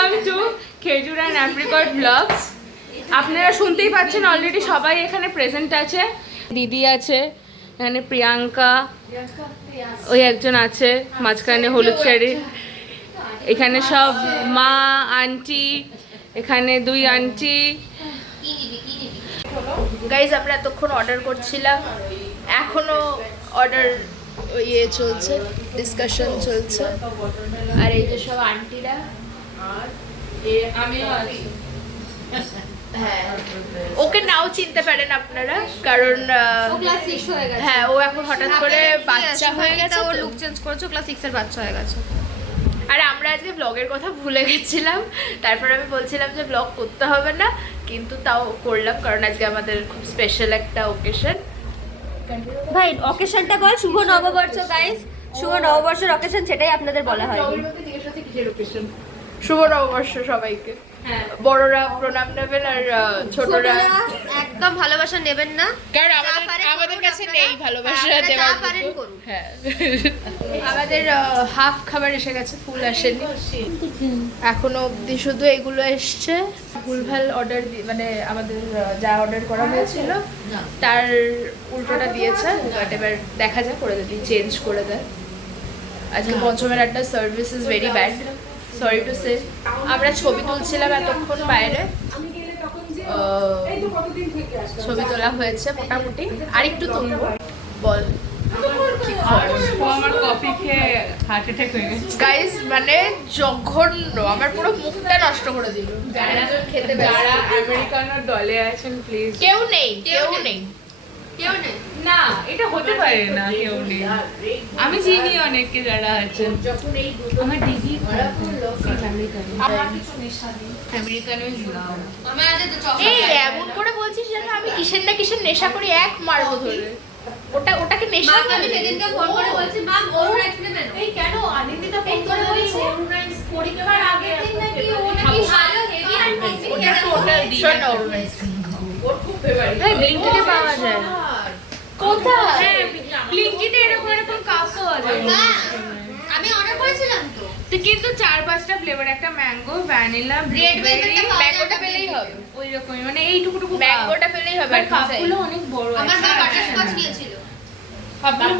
Welcome to Khejur and apricot blogs আপনারা শুনতেই পাচ্ছেন অলরেডি সবাই এখানে প্রেজেন্ট আছে। দিদি আছে, এখানে প্রিয়াঙ্কা, ওই একজন আছে, মাঝখানে হলুদ শাড়ি এখানে সব মা আন্টি এখানে দুই আন্টি গাইজ আমরা এতক্ষণ অর্ডার করছিলাম। এখনও অর্ডার ইয়ে চলছে ডিসকাশন চলছে। আর এই যে সব আন্টিরা আমিও আছি। হ্যাঁ। ওকে নাও চিনতে পারেন আপনারা কারণ হয়ে হ্যাঁ ও এখন হঠাৎ করে বাচ্চা হয়ে গেছে ও লুক চেঞ্জ করেছে ক্লাস সিক্স এর বাচ্চা হয়ে গেছে। আর আমরা আজকে ব্লগের কথা ভুলে গেছিলাম তারপর আমি বলছিলাম যে ব্লগ করতে হবে না কিন্তু তাও করলাম কারণ আজকে আমাদের খুব স্পেশাল একটা ওকেশন ভাই অকেশনটা বল শুভ নববর্ষ গাইস শুভ নববর্ষের অকেশন সেটাই আপনাদের বলা হয় শুভ নববর্ষ সবাইকে। বড়রা প্রণাম নেবেন আর ছোটরা একদম ভালোবাসা নেবেন না। কারণ আমাদের আমাদের কাছে নেই ভালোবাসা হ্যাঁ, দেওয়ার পারেন করুন। হ্যাঁ। আমাদের হাফ খাবার এসে গেছে ফুল আসেনি। এখনও অবধি শুধু এগুলো এসছে। ভুলভাল অর্ডার মানে আমাদের যা অর্ডার করা হয়েছিল তার উল্টোটা দিয়েছে। বাট এবার দেখা যাক করে যদি চেঞ্জ করে দেয়। আজকে পঞ্চমের একটা service is very bad sorry to say আমরা ছবি তুলছিলাম এতক্ষণ বাইরে। ছবি তোলা হয়েছে মোটামুটি। আর একটু তুলবো। বল। আমার কফি খেয়ে হার্ট অ্যাটাক হয়ে গেছে। গাইস মানে জঘন্য। আমার পুরো মুখটা নষ্ট করে দিল। যারা খেতে যারা। আমেরিকানোর দলে আছেন প্লিজ কেউ নেই কেউ নেই। কেউ নেই। না এটা হতে পারে না কেউ নেই। আমি চিনি অনেককে যারা আছেন। আমার দিদি আমেরিকানো আমি আজ তো এই এমন করে বলছিস যেন আমি কিসের না কিসের নেশা করি এক মারবো ধরে। ওটা ওটাকে নেশা আমি সেদিনকে ফোন করে বলছি এই কেন? আদিত্যটা ফোন করে করে বলছে। বলছে। পরীক্ষার আগের দিন নাকি ও নাকি নাকি ভালো হেভি ওটা টোটাল শোন না, ওর ওর খুব ফেভারিট হ্যাঁ ব্লিঙ্কিটে পাওয়া যায়। কোথায়? হ্যাঁ এরকম এরকম কাপ পাওয়া যায়। হ্যাঁ আমি অর্ডার করেছিলাম তো। তো কিন্তু চার পাঁচটা ফ্লেভার একটা ম্যাঙ্গো ভ্যানিলা Red velvet টা ম্যাঙ্গোটা পেলেই হবে। ওই রকমই মানে এইটুকুটুকু ম্যাঙ্গোটা পেলেই হবে আর কাপগুলো অনেক বড় আমার বাটারস্কচ নিয়েছিল।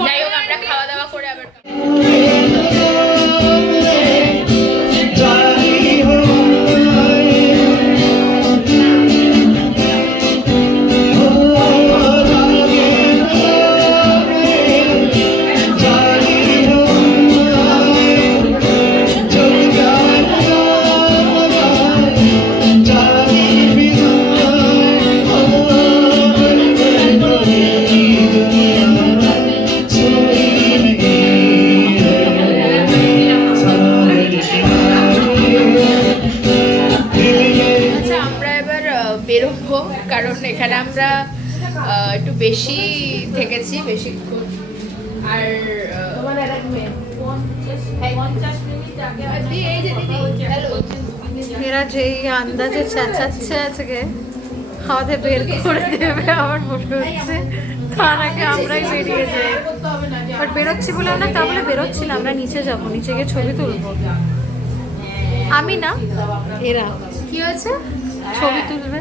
যাই হোক আমরা খাওয়া দাওয়া করে আবার এখানে আমরা একটু বেশি থেকেছি বেশিক্ষণ আর এরা যেই আন্দাজে চেঁচাচ্ছে আজকে হাওয়াতে বের করে দেবে আমার মনে হচ্ছে। তার আগে আমরাই বেরিয়ে যাই। বাট বেরোচ্ছি বলে আমরা তা বলে বেরোচ্ছি না আমরা নিচে যাব নিচে গিয়ে ছবি তুলবো। আমি না এরা। কি হয়েছে? ছবি তুলবে।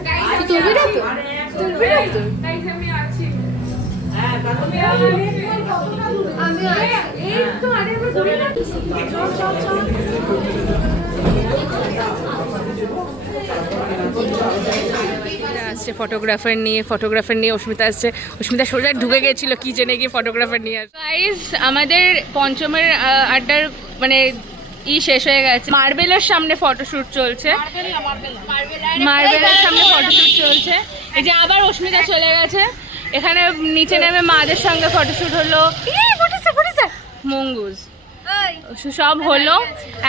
আসছে ফটোগ্রাফার নিয়ে ফটোগ্রাফার নিয়ে, অস্মিতা আসছে, অস্মিতা সোজা ঢুকে গেছিল কিচেনে গিয়ে ফটোগ্রাফার নিয়ে আসছে আমাদের পঞ্চমের আড্ডার মানে ই শেষ হয়ে গেছে। মার্বেলের সামনে ফটোশ্যুট চলছে। মার্বেলের সামনে ফটোশ্যুট চলছে। এই যে আবার অস্মিতা চলে গেছে। এখানে নিচে নেমে মাদের সঙ্গে ফটোশ্যুট হলো। মঙ্গুজ। সব হলো।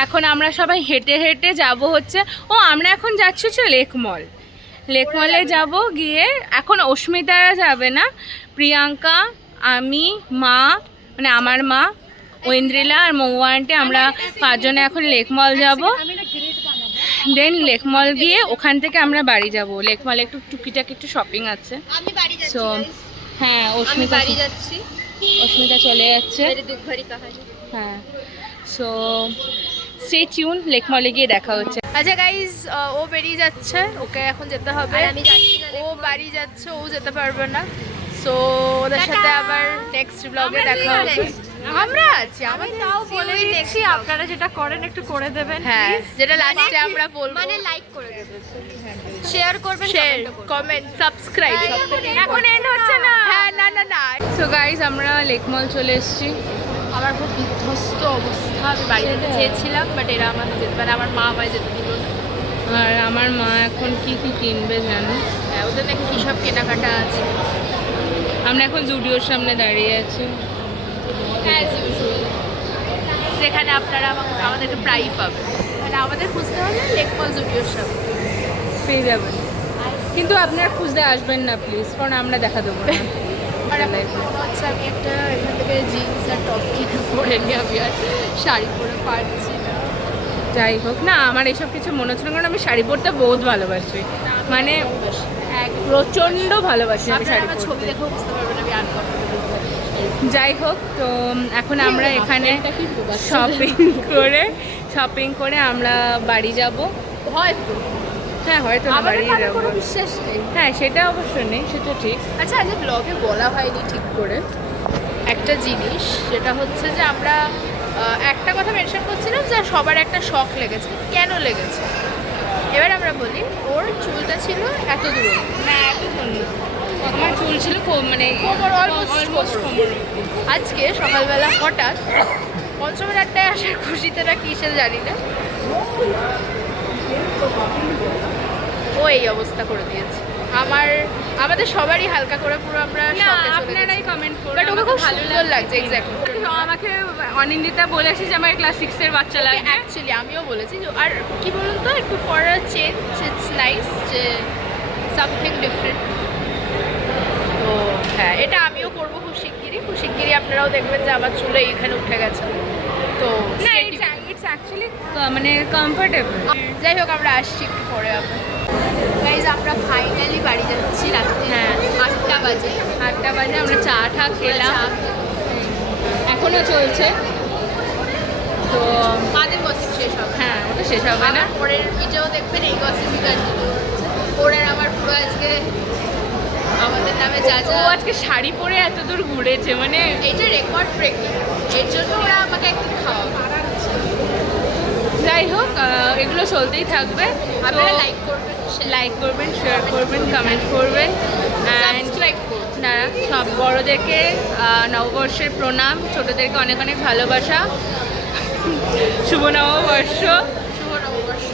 এখন আমরা সবাই হেঁটে হেঁটে যাব হচ্ছে। ও আমরা এখন যাচ্ছি হচ্ছে লেক মল লেক মলে যাব গিয়ে। এখন অস্মিতারা যাবে না। প্রিয়াঙ্কা আমি মা মানে আমার মা ঐন্দ্রিলা আর মৌয়া আন্টি আমরা পাঁচজনে এখন লেক মল যাব। দেন লেক মল গিয়ে ওখান থেকে আমরা বাড়ি যাব। লেক মলে একটু টুকিটাকি একটু শপিং আছে। বাড়ি সো হ্যাঁ আমি অস্মিতা বাড়ি যাচ্ছি। অস্মিতা চলে যাচ্ছে। হ্যাঁ। সো স্টে টিউন লেক মলে গিয়ে দেখা হচ্ছে। আচ্ছা গাইজ ও বেরিয়ে যাচ্ছে। ওকে এখন যেতে হবে। আমি যাচ্ছি ও বাড়ি যাচ্ছে ও যেতে পারবে না। সো ওদের সাথে আবার নেক্সট ব্লগে দেখা হবে। আমরা আছি আমি আমাদের তাও বলে দিচ্ছি আপনারা যেটা করেন একটু করে দেবেন হ্যাঁ যেটা লাস্টে আমরা বলব। মানে লাইক করে দেবেন। শেয়ার করবেন শেয়ার। কমেন্ট সাবস্ক্রাইব এখন এন্ড হচ্ছে না। হ্যাঁ না না না। সো গাইজ আমরা লেক মল চলে এসেছি। আমার খুব বিধ্বস্ত অবস্থা। আমি বাড়িতে চেয়েছিলাম বাট এরা আমাকে যেতে মানে আমার মা আমায় যেতে দিল আর আমার মা এখন কি কি কিনবে জানো? হ্যাঁ ওদের নাকি কী সব কেনাকাটা আছে। আমরা এখন জুডিওর সামনে দাঁড়িয়ে আছি। অ্যাজ ইউজুয়াল আপনারা আমাদেরকে প্রায়ই পাবেন। মানে আমাদের খুঁজতে হবে লেকমল জুডিওর সামনে। পেয়ে যাবেন। কিন্তু আপনারা খুঁজতে আসবেন না প্লিজ কারণ আমরা দেখা দেবো না। আর আমার আমি একটা এখান থেকে জিন্স আর টপ কিনে পরে নিয়ে আমি আর শাড়ি পরে পারছি না। যাই হোক না আমার এসব কিছু মনে হচ্ছে না কারণ আমি শাড়ি পরতে বহুত ভালোবাসি। মানে প্রচণ্ড ভালোবাসি আমি শাড়ি ছবি দেখেও বুঝতে পারবেন আমি যাই হোক তো এখন আমরা এখানে শপিং করে শপিং করে আমরা বাড়ি যাব। হয়তো হ্যাঁ হয়তো না বাড়ি যাব। বিশ্বাস নেই। হ্যাঁ সেটা অবশ্য নেই সেটা ঠিক। আচ্ছা আজ ব্লগে বলা হয়নি ঠিক করে। একটা জিনিস সেটা হচ্ছে যে আমরা একটা কথা মেনশন করছিলাম যে সবার একটা শখ লেগেছে। কেন লেগেছে? এবার আমরা বলি ওর চুলটা ছিল এত দূর না এত সুন্দর আমার চুল ছিল মানে আজকে সকালবেলা হঠাৎ পঞ্চমের আটটায় আসার খুশিতে না কিসে জানি না। ও এই অবস্থা করে দিয়েছে। আমার আমাদের সবারই হালকা করে পুরো আমরা আপনারাই কমেন্ট করুন But ওকে খুব ভালো লাগছে। এক্স্যাক্টলি আমাকে অনিন্দিতা বলেছে যে আমার ক্লাস সিক্সের বাচ্চা লাগে অ্যাকচুয়ালি আমিও বলেছি যে আর কি বলুন তো একটু for a change it's nice যে সামথিং ডিফারেন্ট তো হ্যাঁ এটা আমিও করব খুব শিগগিরই খুব শিগগিরই আপনারাও দেখবেন যে আমার চুলে এইখানে উঠে গেছে। তো না. ইটস অ্যাকচুয়ালি মানে কমফোর্টেবল যাই হোক আমরা আসছি একটু পরে গাইজ আমরা ফাইনালি বাড়ি যাচ্ছি রাত্রে হ্যাঁ। আটটা বাজে। আটটা বাজে আমরা চা ঠা খেলাম। চা এখনও চলছে। তো কাদের গসিপ শেষ হবে। হ্যাঁ ওটা শেষ হবে না। পরের ভিডিও দেখবেন এই গসিপই কন্টিনিউ পরের আমার পুরো আজকে আমাদের নামে যা ও যা আজকে শাড়ি পরে এত দূর ঘুরেছে মানে এইটা রেকর্ড ব্রেকিং এর জন্য ওরা আমাকে একদিন খাওয়াবে। যাই হোক এগুলো চলতেই থাকবে। আপনারা লাইক করবেন লাইক করবেন। শেয়ার করবেন কমেন্ট করবেন। অ্যান্ড সাবস্ক্রাইব করবেন না সব বড়োদেরকে নববর্ষের প্রণাম ছোটোদেরকে অনেক অনেক ভালোবাসা। শুভ নববর্ষ।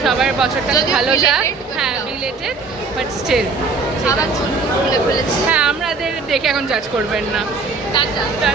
সবার বছরটা ভালো যাক। হ্যাঁ রিলেটেড বাট স্টিল হ্যাঁ আমাদের দেখে এখন জাজ করবেন না। টাটা।